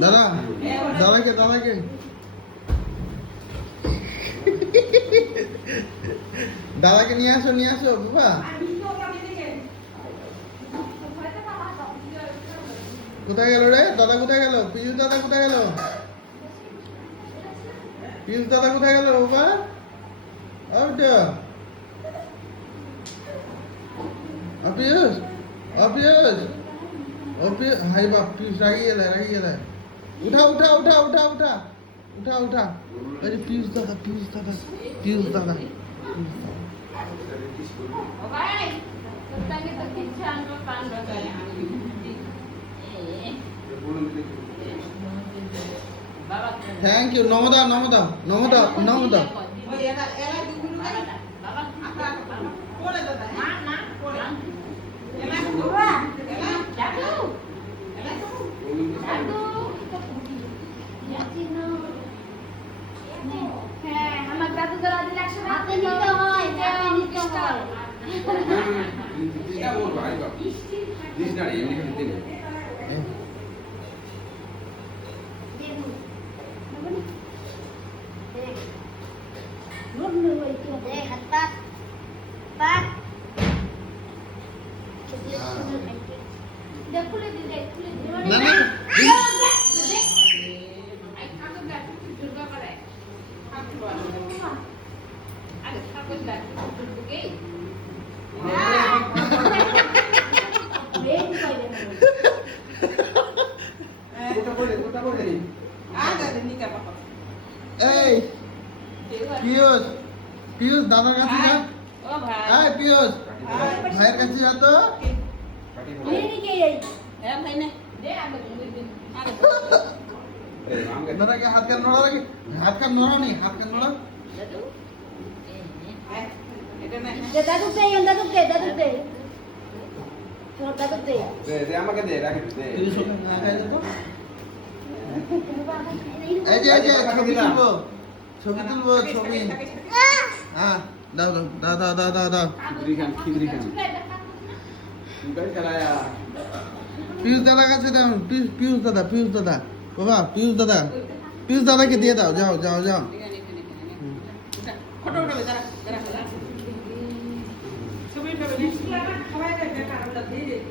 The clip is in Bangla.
দাদা দাদাকে দাদাকে দাদাকে নিয়ে আসো নিয়ে আসো বাবা কোথায় গেল রে দাদা কোথায় গেল পিয়ুষ দাদা কোথায় গেল পিয়ুষ দাদা কোথায় গেল বাবা ওটা ও পিয়ুষ ও পিয়ুষ ও পিয়ুষ হাই বাপ পিয়ুষ রাগি গেলে রাগি গেলে উঠা উঠা উঠা উঠা উঠা উঠা উঠা আরে পিয়ুষ দাদা পিয়ুষ দাদা পিয়ুষ দাদা পিয়ুষ দাদা। থ্যাংক ইউ নমদা নমদা নমদা দাদু দাদা দিলে একসাথে হাতে নিতে হয় হাতে নিতে হয় এই, না এই পিয়ুষ পিয়ুষ দাদার কাছে যা। এই পিয়ুষ ভাইয়ের কাছে যা তো। দাদাকে হাত কান নড়া রাখি হাত কান নড়া নেই হাত কান নড়া দাদু দে দাদু দে দাদু দে তোর দাদু দে। আমাকে দে রাখি দে। পিয়ুষ ওকে না খাই দে তো। এই যে এই যে ছবি তুলবো ছবি তুলবো ছবি হ্যাঁ দাও দাও দাও দাও দাও দাও খিচুড়ি খান খিচুড়ি খান। গাড়ি দাদা কাছে দাও পিয়ুষ পিয়ুষ দাদা পিয়ুষ দাদা। বাবা পিয়ুষ দাদা পিয়ুষ দাদাকে দিয়ে দাও যাও যাও যাও। ফটো উঠাবে দাঁড়া দাঁড়া ছবি উঠাবে খাওয়াই দেয়।